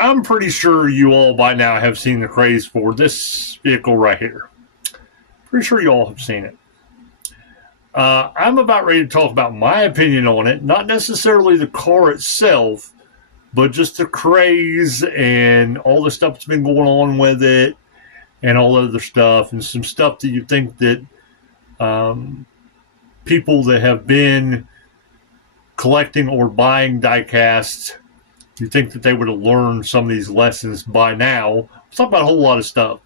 I'm pretty sure you all by now have seen the craze for this vehicle right here. Pretty sure you all have seen it. I'm about ready to talk about my opinion on it, not necessarily the car itself, but just the craze and all the stuff that's been going on with it and all other stuff, and some stuff that you think that people that have been collecting or buying diecasts, you think that they would have learned some of these lessons by now. We'll talk about a whole lot of stuff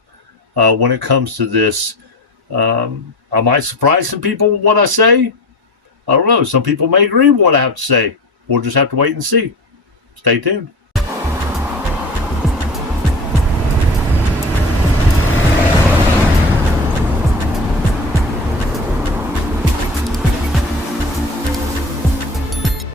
when it comes to this. I might surprise some people with what I say. I don't know. Some people may agree with what I have to say. We'll just have to wait and see. Stay tuned.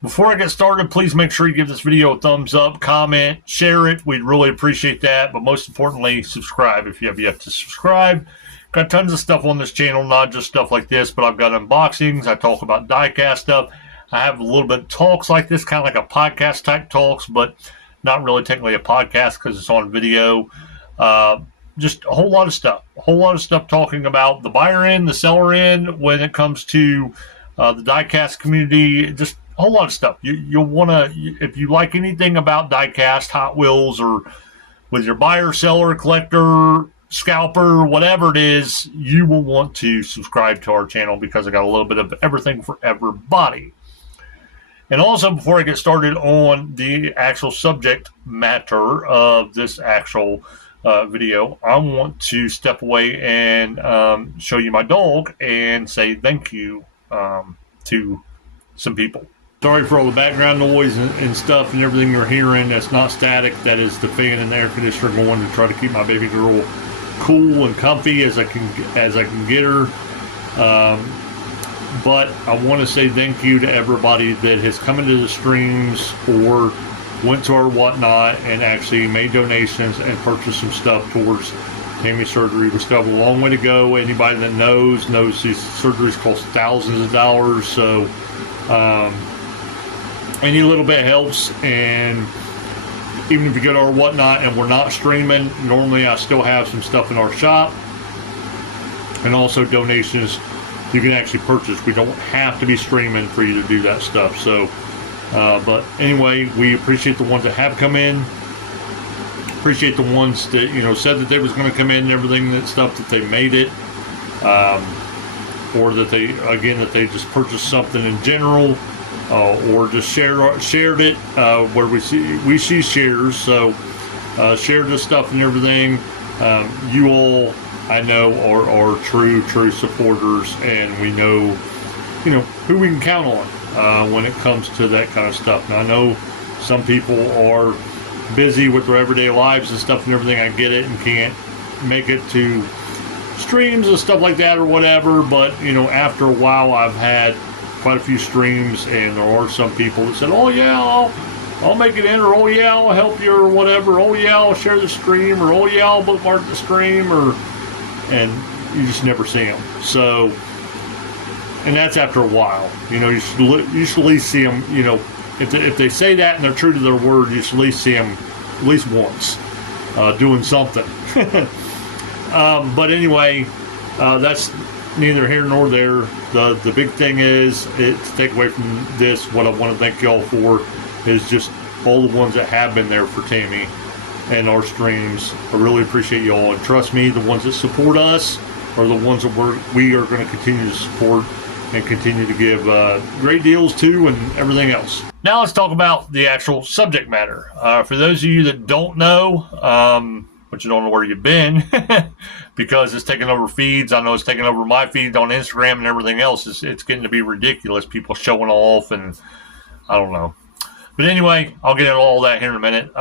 Before I get started, please make sure you give this video a thumbs up, comment, share it. We'd really appreciate that. But most importantly, subscribe if you have yet to subscribe. Got tons of stuff on this channel, not just stuff like this, but I've got unboxings. I talk about diecast stuff. I have a little bit of talks like this, kind of like a podcast type talks, but not really technically a podcast because it's on video. Just a whole lot of stuff. A whole lot of stuff talking about the buyer end, the seller end when it comes to the diecast community. Just a whole lot of stuff. You'll want to, if you like anything about diecast, Hot Wheels, or with your buyer, seller, collector, scalper, whatever it is, you will want to subscribe to our channel because I got a little bit of everything for everybody. And also, before I get started on the actual subject matter of this actual video, I want to step away and show you my dog and say thank you to some people. Sorry for all the background noise and stuff and everything you're hearing. That's not static. That is the fan and the air conditioner going to try to keep my baby girl cool and comfy as I can get her. But I want to say thank you to everybody that has come into the streams or went to our whatnot and actually made donations and purchased some stuff towards Tammy's surgery. We still have a long way to go. Anybody that knows these surgeries cost thousands of dollars. So any little bit helps. And even if you go to our whatnot and we're not streaming, normally I still have some stuff in our shop and also donations you can actually purchase. We don't have to be streaming for you to do that stuff. So but anyway, we appreciate the ones that have come in, appreciate the ones that said that they was going to come in and everything, that stuff that they made it, or that they just purchased something in general, or just shared it where we see shares. So share this stuff and everything. You all, I know, are true supporters, and we know who we can count on when it comes to that kind of stuff. Now I know some people are busy with their everyday lives and stuff and everything. I get it, and can't make it to streams and stuff like that or whatever. But after a while, I've had quite a few streams, and there are some people that said, "Oh yeah, I'll make it in," or "Oh yeah, I'll help you," or whatever. "Oh yeah, I'll share the stream," or "Oh yeah, I'll bookmark the stream," and you just never see them. So, and that's after a while. You should at least see them. If they say that and they're true to their word, you should at least see them at least once doing something. But anyway, that's neither here nor there. The big thing is, to take away from this, what I want to thank y'all for is just all the ones that have been there for Tammy and our streams. I really appreciate y'all, and trust me, the ones that support us are the ones that we are going to continue to support and continue to give great deals to and everything else. Now let's talk about the actual subject matter. For those of you that don't know, but you don't know where you've been, because it's taking over feeds. I know it's taking over my feed on Instagram and everything else. It's getting to be ridiculous. People showing off, and I don't know. But anyway, I'll get into all that here in a minute.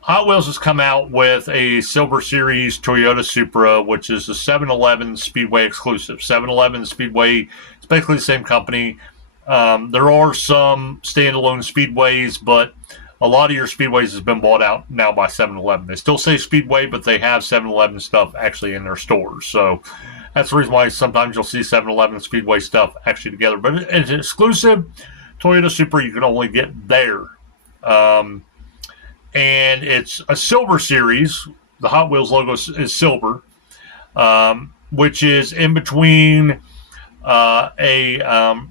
Hot Wheels has come out with a Silver Series Toyota Supra, which is a 7-Eleven Speedway exclusive. 7-Eleven Speedway, it's basically the same company. There are some standalone Speedways, but a lot of your Speedways has been bought out now by 7-Eleven. They still say Speedway, but they have 7-Eleven stuff actually in their stores. So that's the reason why sometimes you'll see 7-Eleven Speedway stuff actually together. But it's an exclusive Toyota Supra you can only get there. and it's a silver series. The Hot Wheels logo is silver, which is in between a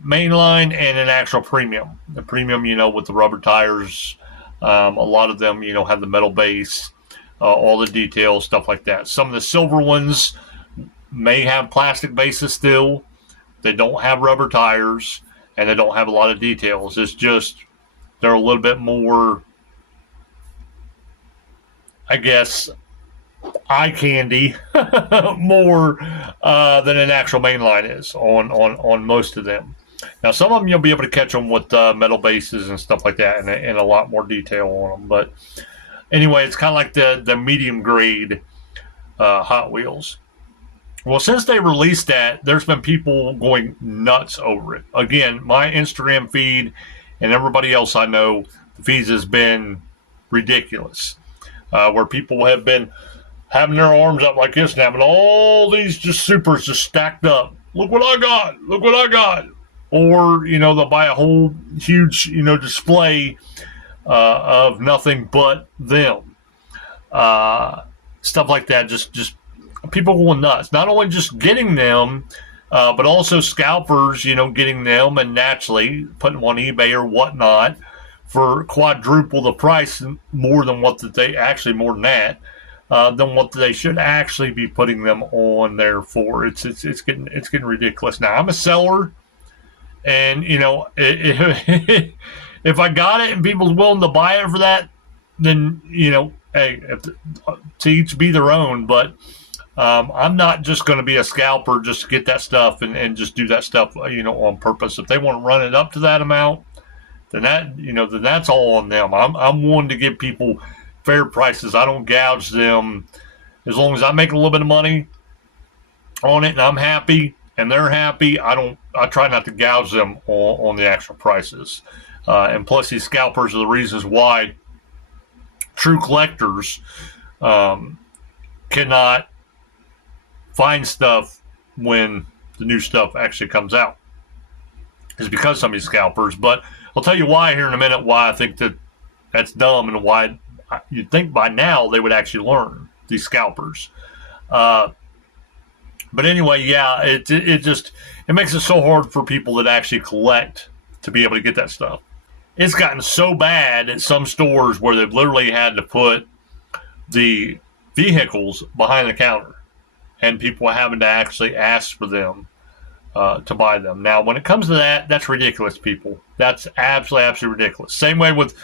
mainline and an actual premium. The premium, with the rubber tires, a lot of them, have the metal base, all the details, stuff like that. Some of the silver ones may have plastic bases still. They don't have rubber tires, and they don't have a lot of details. It's just they're a little bit more, I guess, eye candy more than an actual mainline is on most of them. Now, some of them you'll be able to catch them with metal bases and stuff like that, and a lot more detail on them. But anyway, it's kind of like the medium grade Hot Wheels. Well, since they released that, there's been people going nuts over it. Again, my Instagram feed and everybody else I know, the feeds has been ridiculous, where people have been having their arms up like this and having all these just Supers just stacked up. Look what I got. Look what I got. Or, they'll buy a whole huge, display of nothing but them. Stuff like that. Just people going nuts. Not only just getting them, but also scalpers, getting them and naturally putting them on eBay or whatnot for quadruple the price, more than what than what they should actually be putting them on there for. It's getting ridiculous. Now, I'm a seller, and if I got it and people's willing to buy it for that, then hey, to each be their own. But I'm not just going to be a scalper just to get that stuff and just do that stuff on purpose. If they want to run it up to that amount, then that's all on them. I'm willing to give people fair prices. I don't gouge them. As long as I make a little bit of money on it and I'm happy and they're happy, I try not to gouge them on the actual prices. And plus, these scalpers are the reasons why true collectors cannot find stuff when the new stuff actually comes out. It's because some of these scalpers. But I'll tell you why here in a minute, why I think that's dumb, and why you'd think by now they would actually learn, these scalpers. But anyway, yeah, it makes it so hard for people that actually collect to be able to get that stuff. It's gotten so bad at some stores where they've literally had to put the vehicles behind the counter, and people are having to actually ask for them to buy them. Now, when it comes to that, that's ridiculous, people. That's absolutely ridiculous. Same way with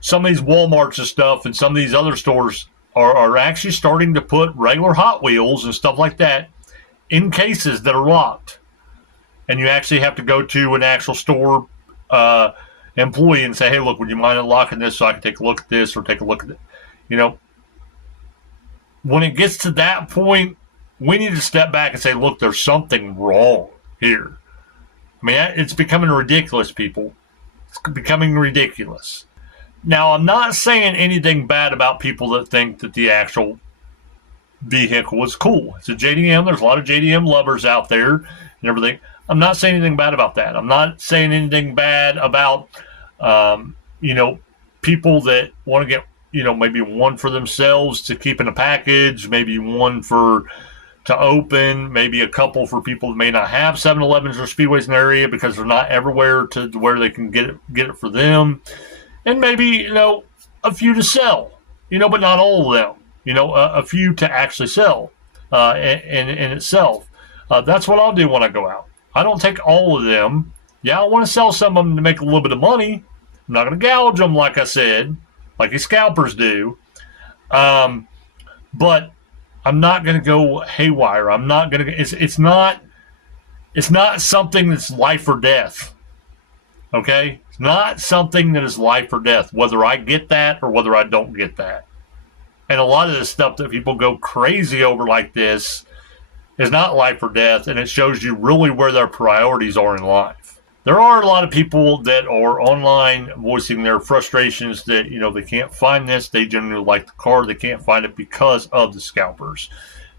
some of these Walmarts and stuff, and some of these other stores are actually starting to put regular Hot Wheels and stuff like that in cases that are locked. And you actually have to go to an actual store employee and say, hey, look, would you mind unlocking this so I can take a look at this or take a look at it? When it gets to that point, we need to step back and say, look, there's something wrong here. I mean, it's becoming ridiculous, people. It's becoming ridiculous. Now, I'm not saying anything bad about people that think that the actual vehicle is cool. It's a JDM. There's a lot of JDM lovers out there and everything. I'm not saying anything bad about that. I'm not saying anything bad about, people that want to get, maybe one for themselves to keep in a package, maybe one to open, maybe a couple for people that may not have 7-Elevens or Speedways in the area because they're not everywhere to where they can get it for them. And maybe, a few to sell, but not all of them, a few to actually sell in itself. That's what I'll do when I go out. I don't take all of them. Yeah, I want to sell some of them to make a little bit of money. I'm not going to gouge them, like I said, like these scalpers do. But I'm not going to go haywire. I'm not going to. It's not something that's life or death. Okay, it's not something that is life or death, whether I get that or whether I don't get that. And a lot of the stuff that people go crazy over like this is not life or death, and it shows you really where their priorities are in life. There are a lot of people that are online voicing their frustrations that, they can't find this. They generally like the car. They can't find it because of the scalpers.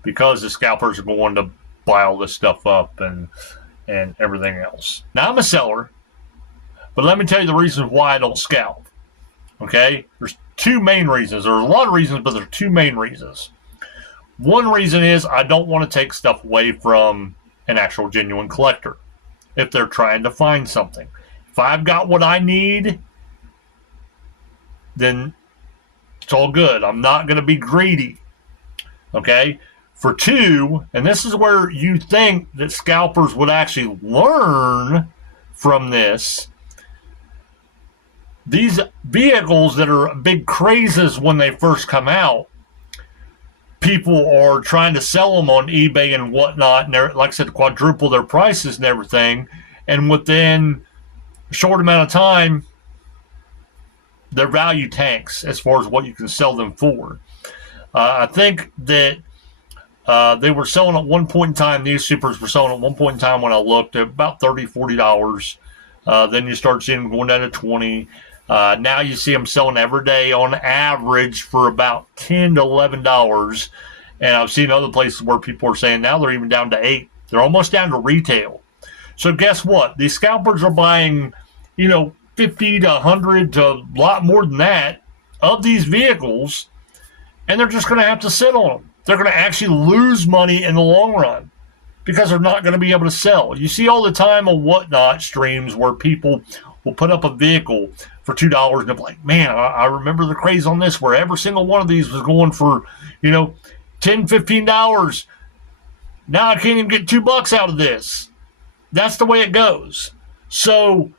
Because the scalpers are going to buy all this stuff up and everything else. Now, I'm a seller, but let me tell you the reason why I don't scalp. Okay? There's two main reasons. There's a lot of reasons, but there are two main reasons. One reason is I don't want to take stuff away from an actual genuine collector if they're trying to find something. If I've got what I need, then it's all good. I'm not going to be greedy. Okay? For two, and this is where you think that scalpers would actually learn from this, these vehicles that are big crazes when they first come out, people are trying to sell them on eBay and whatnot, and they're, like I said, quadruple their prices and everything, and within a short amount of time, their value tanks as far as what you can sell them for. I think that they were selling at one point in time, these Supers were selling at one point in time when I looked at about $30, $40. Then you start seeing them going down to $20. Now you see them selling every day on average for about $10 to $11. And I've seen other places where people are saying now they're even down to $8. They're almost down to retail. So guess what? These scalpers are buying, 50 to 100 to a lot more than that of these vehicles, and they're just going to have to sit on them. They're going to actually lose money in the long run because they're not going to be able to sell. You see all the time on whatnot streams where people will put up a vehicle for $2 and they're like, man, I remember the craze on this where every single one of these was going for, $10, $15. Now I can't even get $2 out of this. That's the way it goes. So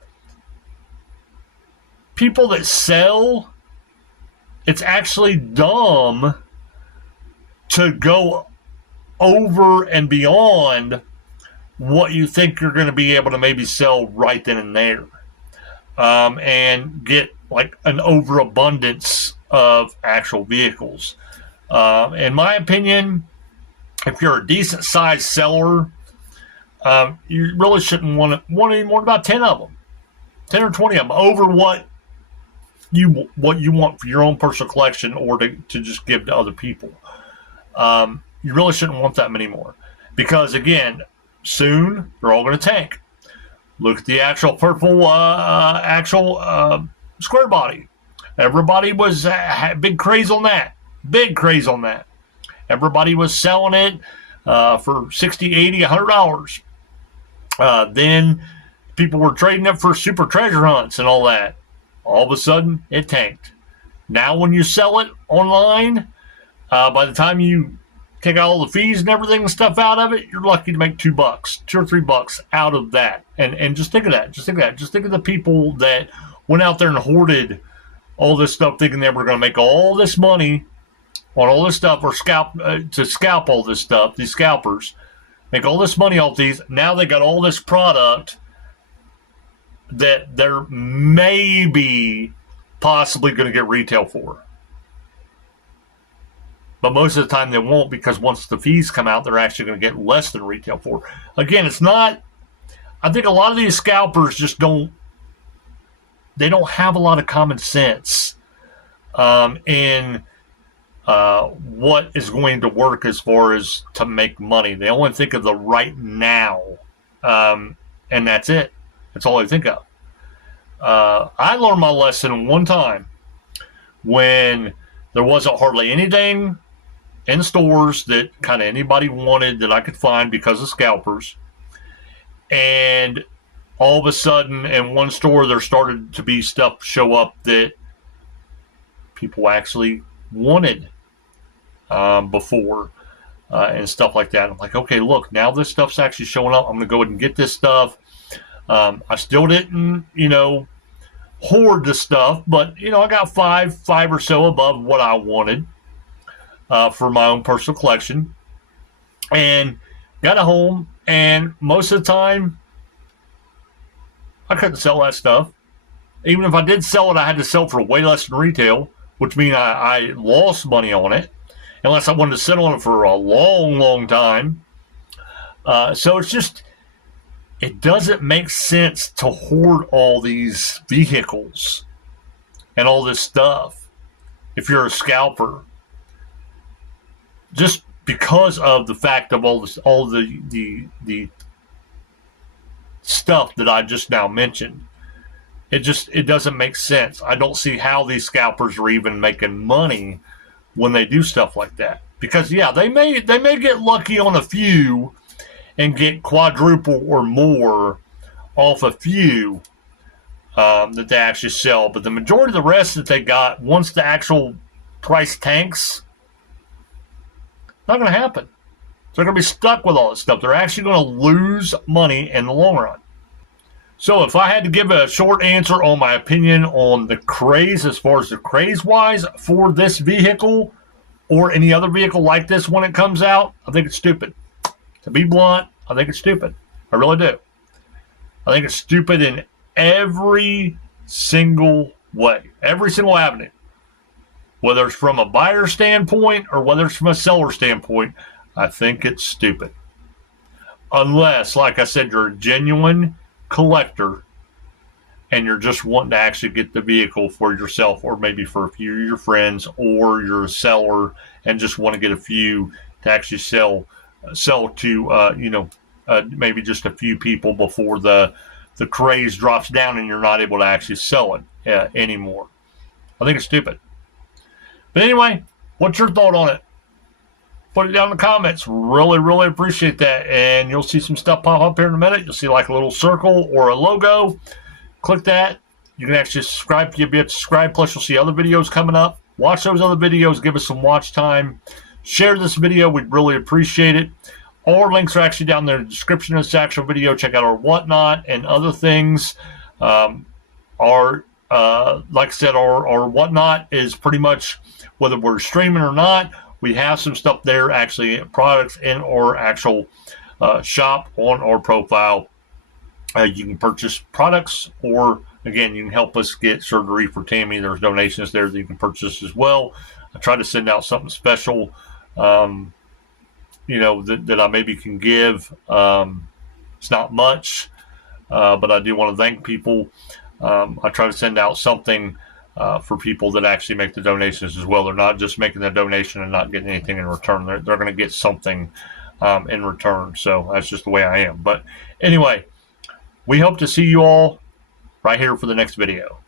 people that sell, it's actually dumb to go over and beyond what you think you're going to be able to maybe sell right then and there, and get like an overabundance of actual vehicles. In my opinion, if you're a decent sized seller, you really shouldn't want any more than about 10 of them, 10 or 20 of them, over what you want for your own personal collection or to just give to other people. You really shouldn't want that many more because, again, soon they're all going to tank. Look at the actual purple square body. Everybody was big craze on that. Big craze on that. Everybody was selling it for $60, $80, $100. Then people were trading it for super treasure hunts and all that. All of a sudden, it tanked. Now when you sell it online, by the time you take out all the fees and everything and stuff out of it, you're lucky to make $2, $2 or $3 out of that. And just think of that. Just think of the people that went out there and hoarded all this stuff thinking they were going to make all this money on all this stuff or scalp all this stuff, these scalpers, make all this money off these. Now they got all this product that they're maybe possibly going to get retail for. But most of the time they won't, because once the fees come out, they're actually going to get less than retail for. Again, it's not, I think a lot of these scalpers just don't have a lot of common sense in what is going to work as far as to make money. They only think of the right now, and that's it. That's all I think of. I learned my lesson one time when there wasn't hardly anything in stores that kind of anybody wanted that I could find because of scalpers. And all of a sudden, in one store, there started to be stuff show up that people actually wanted before and stuff like that. I'm like, okay, look, now this stuff's actually showing up. I'm going to go ahead and get this stuff. I still didn't, hoard the stuff, but, I got five or so above what I wanted for my own personal collection, and got it home, and most of the time, I couldn't sell that stuff. Even if I did sell it, I had to sell for way less than retail, which means I lost money on it, unless I wanted to sit on it for a long, long time. So it's just, it doesn't make sense to hoard all these vehicles and all this stuff if you're a scalper, just because of the fact of all the stuff that I just now mentioned. It doesn't make sense. I don't see how these scalpers are even making money when they do stuff like that. Because yeah, they may get lucky on a few and get quadruple or more off a few that they actually sell, but the majority of the rest that they got, once the actual price tanks, not going to happen. So they're going to be stuck with all this stuff. They're actually going to lose money in the long run. So if I had to give a short answer on my opinion on the craze, as far as the craze-wise for this vehicle or any other vehicle like this when it comes out, I think it's stupid. To be blunt, I think it's stupid. I really do. I think it's stupid in every single way, every single avenue. Whether it's from a buyer standpoint or whether it's from a seller standpoint, I think it's stupid. Unless, like I said, you're a genuine collector and you're just wanting to actually get the vehicle for yourself or maybe for a few of your friends, or you're a seller and just want to get a few to actually sell to maybe just a few people before the craze drops down and you're not able to actually sell it anymore. I think it's stupid. But anyway, what's your thought on it? Put it down in the comments. Really, really appreciate that. And you'll see some stuff pop up here in a minute. You'll see like a little circle or a logo. Click that. You can actually subscribe. You'll be able to subscribe. Plus, you'll see other videos coming up. Watch those other videos. Give us some watch time. Share this video. We'd really appreciate it. All our links are actually down there in the description of this actual video. Check out our whatnot and other things. Like I said, our whatnot is pretty much, whether we're streaming or not, we have some stuff there, actually products in our actual shop on our profile. You can purchase products, or again, you can help us get surgery for Tammy. There's donations there that you can purchase as well. I try to send out something special, that I maybe can give. It's not much, but I do want to thank people. I try to send out something for people that actually make the donations as well. They're not just making the donation and not getting anything in return. They're going to get something in return. So that's just the way I am. But anyway, we hope to see you all right here for the next video.